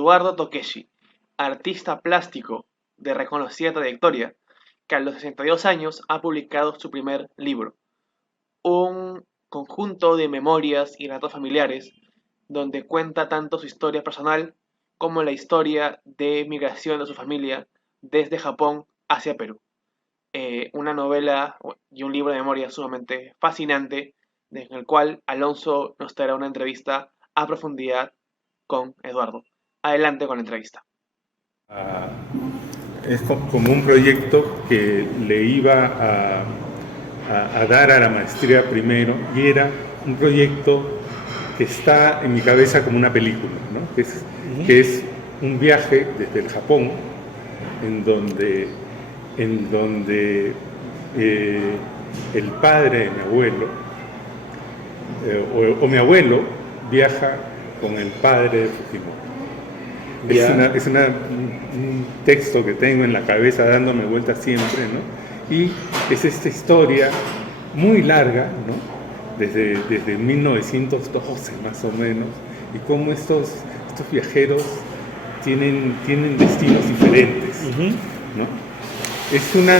Eduardo Tokeshi, artista plástico de reconocida trayectoria, que a los 62 años ha publicado su primer libro, un conjunto de memorias y relatos familiares donde cuenta tanto su historia personal como la historia de migración de su familia desde Japón hacia Perú. Una novela y un libro de memoria sumamente fascinante, en el cual Alonso nos traerá una entrevista a profundidad con Eduardo. Adelante con la entrevista. Ah, es como un proyecto que le iba a dar a la maestría primero, y era un proyecto que está en mi cabeza como una película, ¿no? Que es un viaje desde el Japón en donde el padre de mi abuelo o mi abuelo viaja con el padre de Fujimori. Es un texto que tengo en la cabeza dándome vueltas siempre, ¿no? Y es esta historia muy larga, ¿no? Desde 1912 más o menos, y cómo estos viajeros tienen destinos diferentes, ¿no? Es una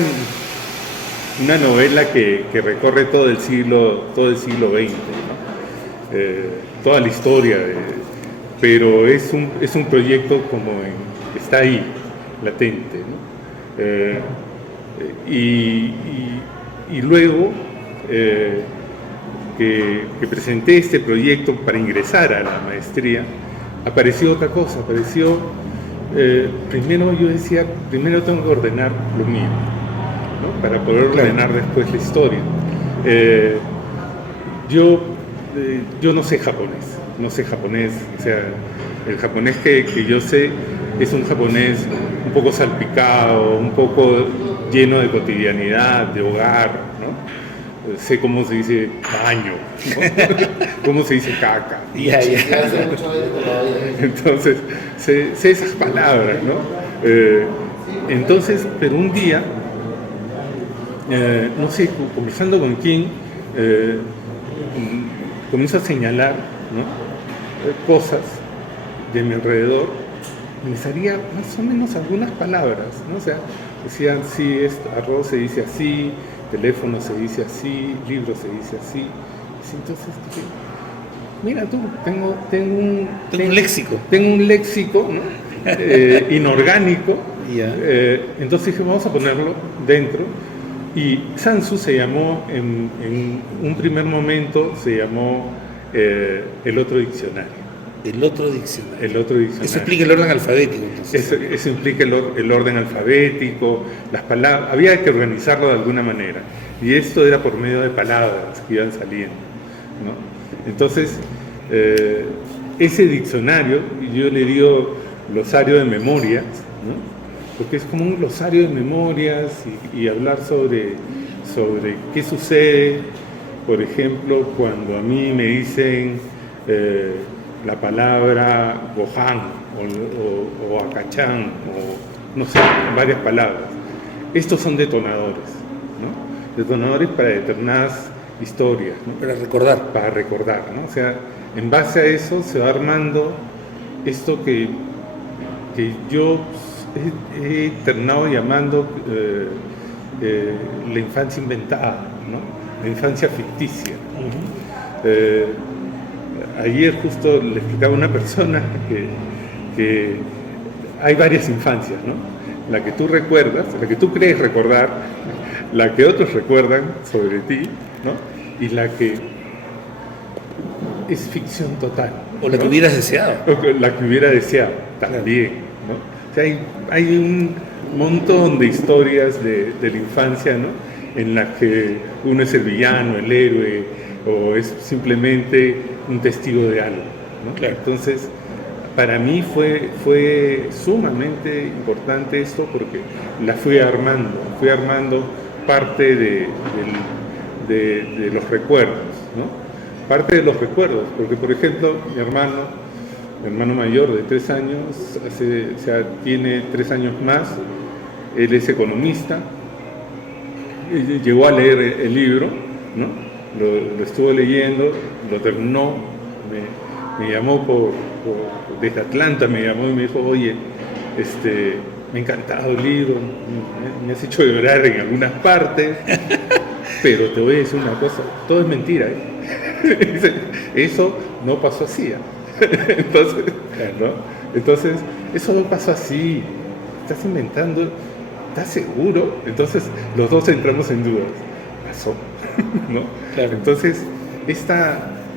novela que recorre todo el siglo XX, ¿no? Toda la historia pero es un proyecto que está ahí, latente, ¿no? Y luego que presenté este proyecto para ingresar a la maestría, apareció otra cosa, primero yo decía, primero tengo que ordenar lo mío, ¿no? Para poder ordenar después la historia. Yo no sé japonés, o sea, el japonés que yo sé es un japonés un poco salpicado, un poco lleno de cotidianidad, de hogar, ¿no? Sé cómo se dice baño, ¿no? Cómo se dice caca. Entonces, sé esas palabras, ¿no? Entonces, pero un día, no sé, conversando con quién, comienzo a señalar, ¿no? Cosas de mi alrededor, me salía más o menos algunas palabras, ¿no? O sea, decían, sí, arroz se dice así, teléfono se dice así, libro se dice así. Entonces dije, mira tú, tengo un léxico. Tengo un léxico, ¿no? Inorgánico. Entonces dije, vamos a ponerlo dentro. Y Sansu se llamó, en un primer momento, se llamó el otro diccionario. El otro diccionario. El otro diccionario. Eso implica el orden alfabético, entonces. Eso implica el orden alfabético, las palabras, había que organizarlo de alguna manera. Y esto era por medio de palabras que iban saliendo, ¿no? Entonces, ese diccionario, yo le digo glosario de memorias, ¿no? Porque es como un glosario de memorias y hablar sobre qué sucede, por ejemplo, cuando a mí me dicen la palabra Gohan o Akachan, o no sé, varias palabras. Estos son detonadores, ¿no? Detonadores para determinadas historias, ¿no? Para recordar, ¿no? O sea, en base a eso se va armando esto que yo he terminado llamando la infancia inventada, ¿no? La infancia ficticia. Ayer justo le explicaba a una persona que hay varias infancias, ¿no? La que tú recuerdas, la que tú crees recordar, la que otros recuerdan sobre ti, ¿no? Y la que es ficción total. O la que hubieras deseado. La que hubiera deseado, también, ¿no? O sea, hay un montón de historias de la infancia, ¿no? En las que uno es el villano, el héroe, o es simplemente un testigo de algo, ¿no? Claro. Entonces, para mí fue sumamente importante esto porque la fui armando parte de los recuerdos, ¿no? Parte de los recuerdos, porque por ejemplo, mi hermano mayor de 3 años, tiene 3 años más, él es economista, llegó a leer el libro, ¿no? Lo estuvo leyendo, lo terminó, me llamó desde Atlanta me llamó y me dijo, oye, me ha encantado el libro, me has hecho llorar en algunas partes, pero te voy a decir una cosa, todo es mentira, ¿eh? Eso no pasó así, ¿eh? Entonces, ¿no? Entonces, eso no pasó así, estás inventando, ¿estás seguro? Entonces, los dos entramos en dudas, pasó, ¿no? Claro. Entonces,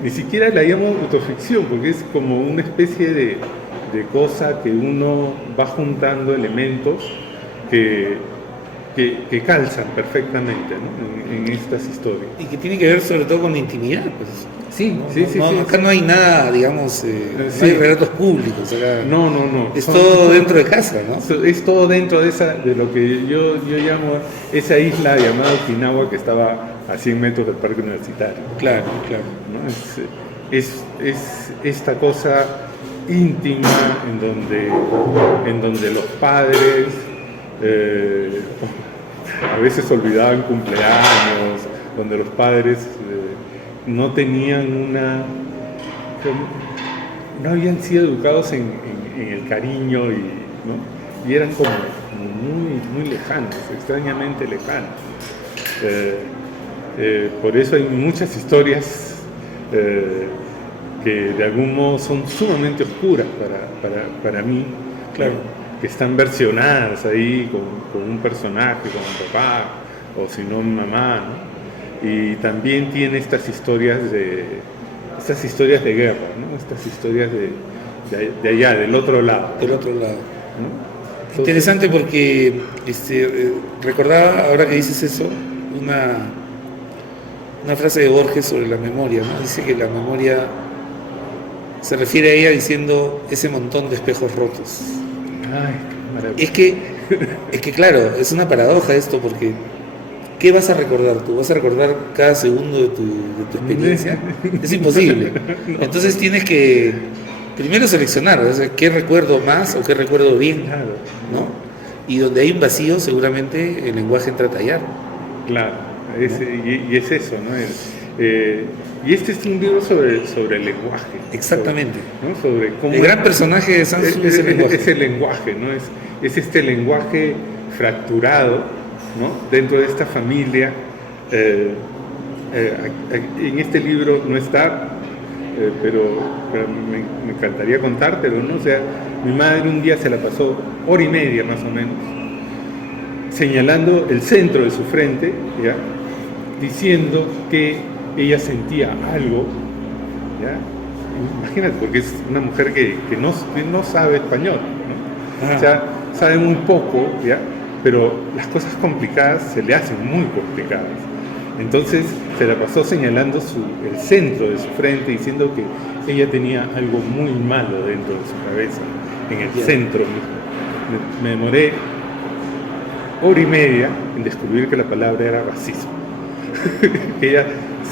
ni siquiera la llamo autoficción, porque es como una especie de cosa que uno va juntando elementos que calzan perfectamente, ¿no? en estas historias. Y que tiene que ver sobre todo con la intimidad, pues. Sí, No, sí, acá no hay nada, digamos, no sí. hay relatos públicos. Acá No. es todo dentro de casa, ¿no? Es todo dentro de lo que yo llamo esa isla llamada Okinawa, que estaba a 100 metros del parque universitario. Claro. ¿No? Es esta cosa íntima en donde los padres a veces olvidaban cumpleaños, donde los padres no tenían no habían sido educados en el cariño y eran como muy lejanos, extrañamente lejanos. Por eso hay muchas historias que de algún modo son sumamente oscuras para mí, Claro. que están versionadas ahí con un personaje, con un papá, o si no mamá, ¿no? Y también tiene estas historias de guerra, ¿no? Estas historias de allá, del otro lado. Del otro lado. ¿No? Entonces, Interesante porque recordaba, ahora que dices eso, una frase de Borges sobre la memoria, ¿no? Dice que la memoria se refiere a ella diciendo ese montón de espejos rotos. ay, qué maravilla. Es que claro, es una paradoja esto, porque ¿qué vas a recordar tú? ¿Vas a recordar cada segundo de tu experiencia? Es imposible. Entonces tienes que primero seleccionar, o sea, qué recuerdo más o qué recuerdo bien, Claro, ¿no? Y donde hay un vacío, seguramente el lenguaje entra a tallar. claro, y es eso, ¿no? Y este es un libro sobre el lenguaje. Exactamente. ¿No? Sobre cómo El gran personaje de Sansu es el lenguaje. Es el lenguaje, ¿no? Es este lenguaje fracturado, ¿no? Dentro de esta familia. En este libro no está, pero me encantaría contártelo, ¿no? O sea, mi madre un día se la pasó hora y media más o menos señalando el centro de su frente, ¿ya? Diciendo que ella sentía algo, ¿ya? Imagínate, porque es una mujer que no sabe español, ¿no? O sea, sabe muy poco, ¿ya? Pero las cosas complicadas se le hacen muy complicadas. Entonces se la pasó señalando el centro de su frente, diciendo que ella tenía algo muy malo dentro de su cabeza, en el centro mismo. Me demoré hora y media en descubrir que la palabra era racismo. Que ella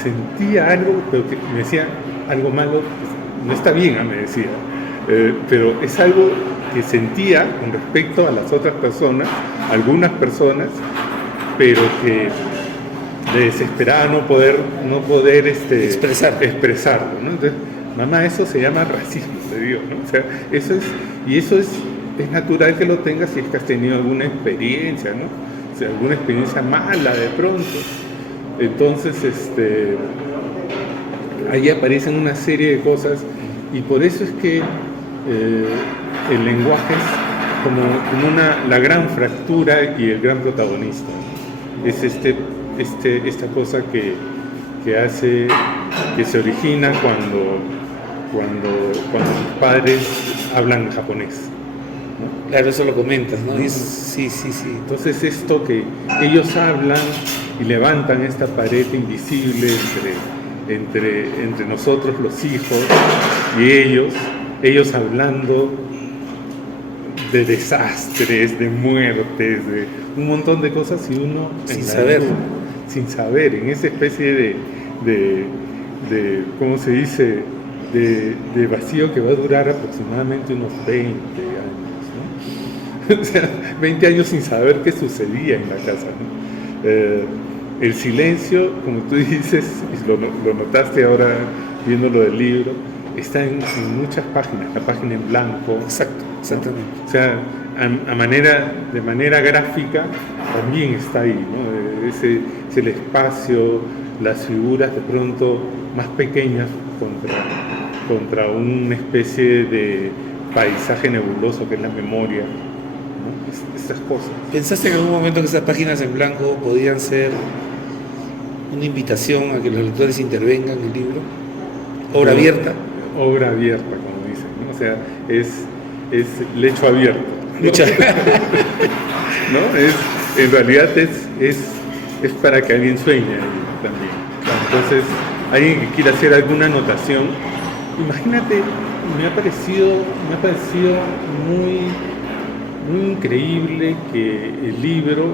sentía algo, pero que me decía algo malo, no está bien, me decía, pero es algo que sentía con respecto a las otras personas, algunas personas, pero que le desesperaba no poder expresarlo, ¿no? Entonces, mamá, eso se llama racismo, te digo, ¿no? O sea, eso es natural que lo tengas si es que has tenido alguna experiencia, ¿no? O sea, alguna experiencia mala de pronto. Entonces, ahí aparecen una serie de cosas y por eso es que el lenguaje es como la gran fractura y el gran protagonista. Es esta cosa que hace, que se origina cuando los padres hablan japonés, ¿no? Claro, eso lo comentas, ¿no? Sí. Entonces esto que ellos hablan y levantan esta pared invisible entre nosotros los hijos y ellos hablando de desastres, de muertes, de un montón de cosas y uno sin saber, en esa especie de ¿cómo se dice? De vacío que va a durar aproximadamente unos 20 años, ¿no? O sea, 20 años sin saber qué sucedía en la casa, ¿no? El silencio, como tú dices, y lo notaste ahora viendo lo del libro, está en muchas páginas, la página en blanco. Exacto, exactamente. O sea, de manera gráfica también está ahí, ¿no? Es el espacio, las figuras de pronto más pequeñas contra una especie de paisaje nebuloso que es la memoria, ¿no? Estas cosas. ¿Pensaste en algún momento que esas páginas en blanco podían ser una invitación a que los lectores intervengan en el libro? ¿Obra abierta? Obra abierta, como dicen, ¿no? O sea, es lecho abierto, ¿no? ¿No? En realidad es para que alguien sueñe también. Entonces, alguien que quiera hacer alguna anotación, imagínate, me ha parecido muy increíble que el libro,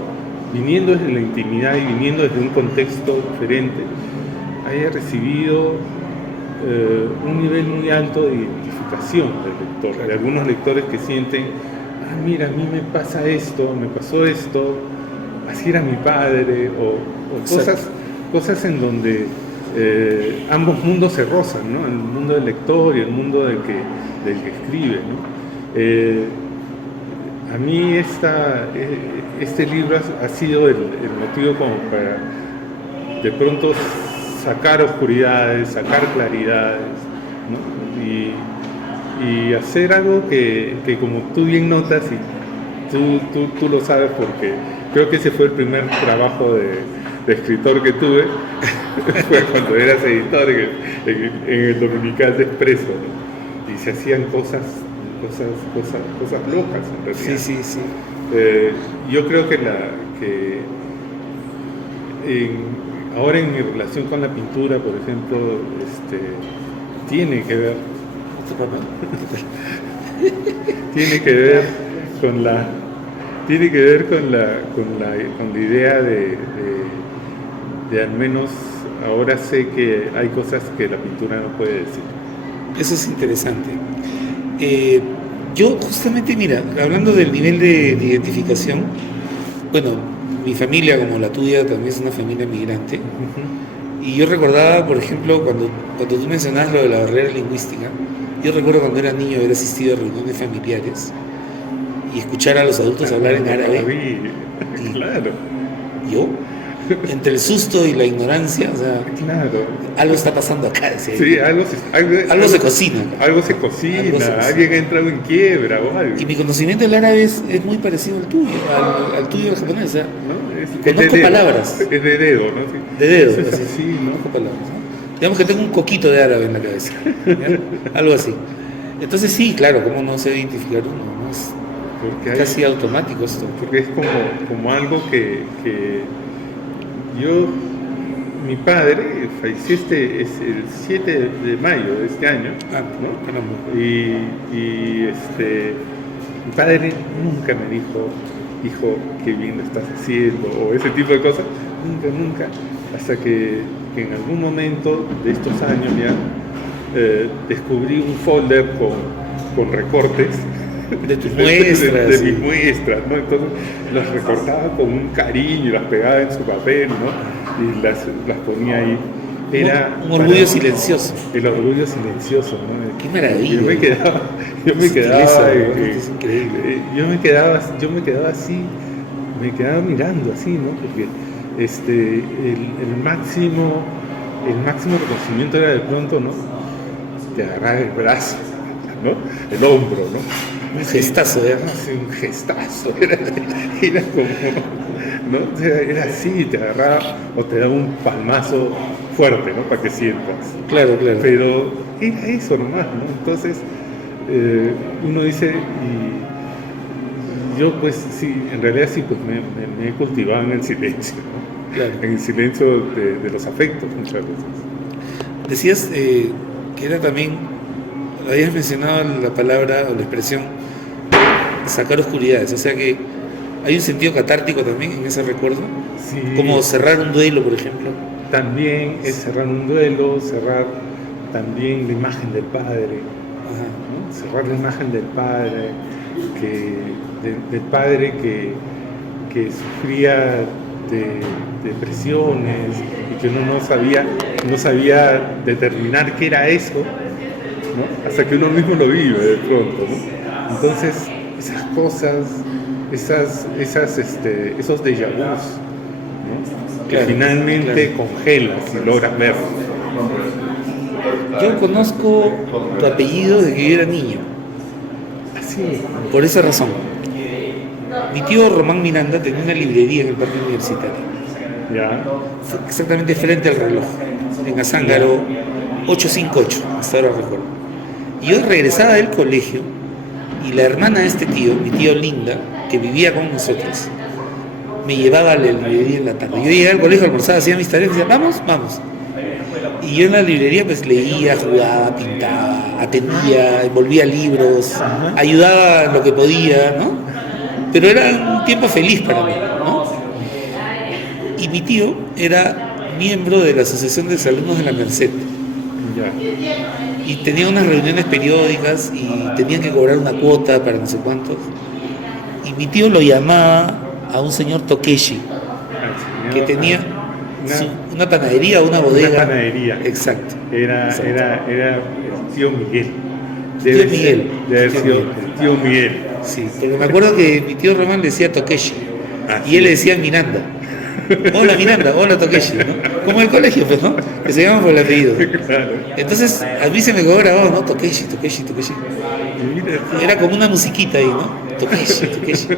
viniendo desde la intimidad y viniendo desde un contexto diferente, haya recibido un nivel muy alto de identificación del lector, de algunos lectores que sienten, mira, a mí me pasa esto, me pasó esto, así era mi padre, o cosas en donde ambos mundos se rozan, ¿no? El mundo del lector y el mundo del que escribe, ¿no? A mí este libro ha sido el motivo como para de pronto sacar oscuridades, sacar claridades, ¿no? Y hacer algo que como tú bien notas, y tú lo sabes porque creo que ese fue el primer trabajo de escritor que tuve, fue cuando eras editor en el Dominical de Expreso, ¿no? Y se hacían cosas locas en realidad. Sí. Yo creo que ahora en mi relación con la pintura, por ejemplo, tiene que ver con la idea de al menos ahora sé que hay cosas que la pintura no puede decir. Eso es interesante. Yo justamente, mira, hablando del nivel de identificación, bueno, mi familia como la tuya también es una familia migrante. Y yo recordaba, por ejemplo, cuando tú mencionabas lo de la barrera lingüística, yo recuerdo cuando era niño haber asistido a reuniones familiares y escuchar a los adultos hablar en árabe. Claro. Yo, entre el susto y la ignorancia, o sea, claro, algo está pasando acá. Sí, algo se cocina. Algo se cocina, alguien ha entrado en quiebra o algo. Y mi conocimiento del árabe es muy parecido al tuyo, al tuyo del japonés. ¿No? Conozco palabras. Es de dedo, ¿no? Sí. De dedo, es así, ¿no? Conozco palabras, ¿no? Digamos que tengo un coquito de árabe en la cabeza, algo así. Entonces sí, claro, ¿cómo no se identificar uno? ¿No? Es casi automático esto. Porque es como algo que mi padre falleció es el 7 de mayo de este año, ¿no? Y mi padre nunca me dijo, hijo, qué bien lo estás haciendo, o ese tipo de cosas, nunca, hasta que en algún momento de estos años ya descubrí un folder con recortes de tus muestras. De mis muestras, ¿no? Entonces las recortaba con un cariño y las pegaba en su papel, ¿no? Y las ponía ahí. Era un orgullo silencioso. El orgullo silencioso, ¿no? Qué maravilla. Yo me quedaba es increíble. Yo me quedaba así, me quedaba mirando así, ¿no? Porque el máximo reconocimiento era de pronto, ¿no? Te agarraba el brazo, ¿no? El hombro, ¿no? Un gestazo, ¿eh? Un gestazo, era como, ¿no? O sea, era así, te agarraba o te daba un palmazo fuerte, ¿no? Para que sientas. Claro. Pero era eso nomás, ¿no? Entonces, uno dice, y yo pues sí, en realidad sí, pues me he cultivado en el silencio, ¿no? Claro. En el silencio de los afectos muchas veces. Decías que era también, habías mencionado la palabra o la expresión sacar oscuridades, o sea que hay un sentido catártico también en ese recuerdo, sí, como cerrar un duelo, por ejemplo. También es cerrar un duelo, cerrar también la imagen del padre, ¿no? Cerrar la imagen del padre, que sufría de depresiones y que uno no sabía determinar qué era eso, ¿no? Hasta que uno mismo lo vive de pronto, ¿no? Entonces, esas cosas, esos déjà vus, ¿no? Que Claro, finalmente congelas y logras ver. Yo conozco tu apellido desde que yo era niño, Así, por esa razón. Mi tío Román Miranda tenía una librería en el parque universitario, ya, exactamente frente al reloj, en Azángaro 858, hasta ahora recuerdo. Y yo regresaba del colegio y la hermana de este tío, mi tío Linda, que vivía con nosotros, me llevaba a la librería en la tarde. Yo llegaba al colegio, almorzaba, hacía mis tareas y decía, vamos, vamos. Y yo en la librería pues leía, jugaba, pintaba, atendía, envolvía libros, ayudaba en lo que podía, ¿no? Pero era un tiempo feliz para mí, ¿no? Y mi tío era miembro de la Asociación de Exalumnos de la Merced. ya. Y tenía unas reuniones periódicas y tenían que cobrar una cuota para no sé cuántos. Y mi tío lo llamaba a un señor Tokeshi, que tenía una panadería o una bodega. Una panadería. Exacto. Era el tío Miguel. Tío Miguel. Debe haber sido el tío Miguel. Sí, porque me acuerdo que mi tío Román le decía Tokeshi Así y él le es. decía Miranda. Hola Miranda, hola Tokeshi, ¿no? Como en el colegio, pues, ¿no? Que se llaman por el apellido. Claro. Entonces a mí se me quedó grabado, ¿no? Tokeshi, Tokeshi, Tokeshi. Mira, Era como una musiquita ahí, ¿no? Tokeshi, Tokeshi.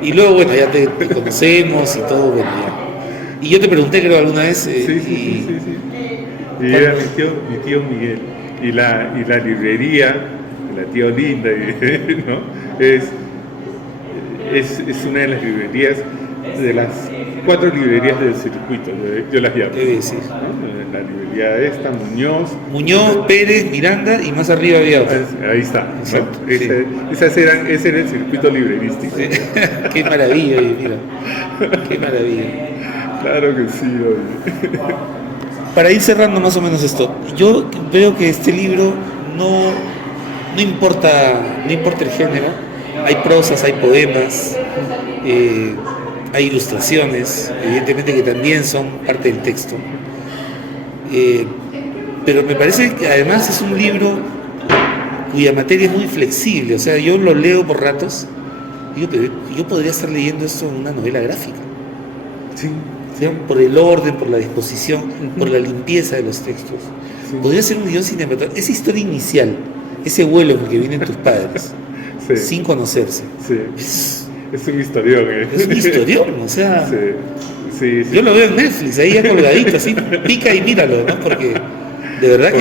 Y luego, bueno, ya te conocemos y todo, bueno, ya. Y yo te pregunté, creo, alguna vez. sí. Y era mi tío Miguel. Y la librería, la tía Linda, ¿no? Es una de las librerías, de las 4 librerías del circuito, yo las llamo. ¿Qué decir? ¿No? La librería esta, Muñoz, Pérez, Miranda y más arriba había otra. Ahí está, ¿no? Exacto, Ese era el circuito librerístico. Qué maravilla, oye, mira. Qué maravilla. Claro que sí, oye. Para ir cerrando más o menos esto, yo veo que este libro no importa el género. Hay prosas, hay poemas, hay ilustraciones, evidentemente que también son parte del texto. Pero me parece que además es un libro cuya materia es muy flexible. O sea, yo lo leo por ratos y digo, pero yo podría estar leyendo esto en una novela gráfica. Sí. ¿Sí? Por el orden, por la disposición, por la limpieza de los textos. Sí. Podría ser un guión cinematográfico. Esa historia inicial, ese vuelo en el que vienen tus padres, Sí. sin conocerse. Sí. Es un historión, ¿eh? Es un historión, o sea, Sí. yo lo veo en Netflix, ahí ya colgadito, así, pica y míralo, ¿no? Porque de verdad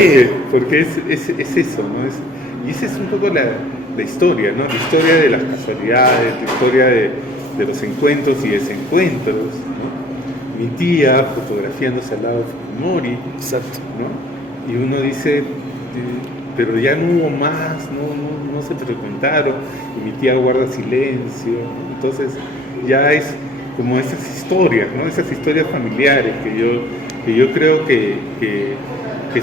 porque es eso, ¿no? Y esa es un poco la historia, ¿no? La historia de las casualidades, la historia de los encuentros y desencuentros, ¿no? Mi tía fotografiándose al lado de Fujimori, Exacto. ¿no? Y uno dice, pero ya no hubo más, no se frecuentaron, y mi tía guarda silencio. Entonces ya es como esas historias, ¿no? Esas historias familiares que yo creo que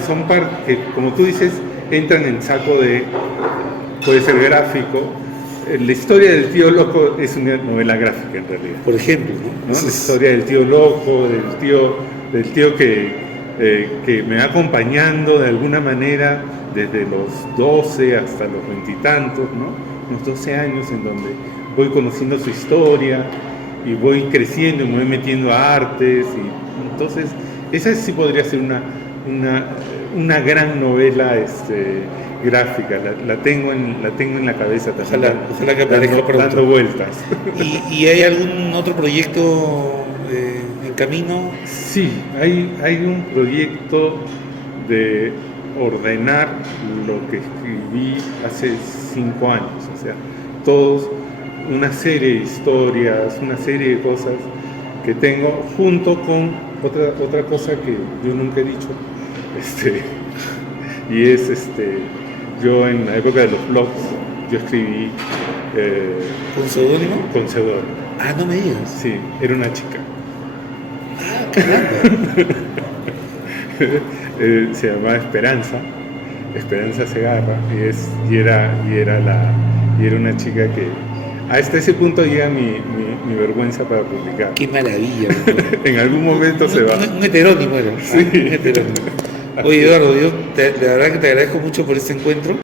son parte, que como tú dices, entran en saco de, puede ser gráfico. La historia del tío loco es una novela gráfica en realidad. Por ejemplo, ¿No? La historia del tío loco, del tío que me va acompañando de alguna manera desde los 12 hasta los 20 y tantos, ¿no? Unos 12 años en donde voy conociendo su historia y voy creciendo y me voy metiendo a artes. Y entonces, esa sí podría ser una gran novela gráfica. La tengo en la cabeza también. Ojalá que aparezca pronto. Dando vueltas. ¿Y hay algún otro proyecto en camino? Sí, hay un proyecto de ordenar lo que escribí hace 5 años, o sea, una serie de historias, una serie de cosas que tengo junto con otra cosa que yo nunca he dicho, y es yo en la época de los blogs, yo escribí ¿Con seudónimo? con seudónimo. Ah, no me digas. Sí, era una chica. Ah, caramba. Se llamaba Esperanza Segarra, y era una chica que hasta ese punto llega mi vergüenza para publicar. Qué maravilla. En algún momento se va. Un heterónimo era. Sí. Un heterónimo. Oye, Eduardo, de verdad que te agradezco mucho por este encuentro.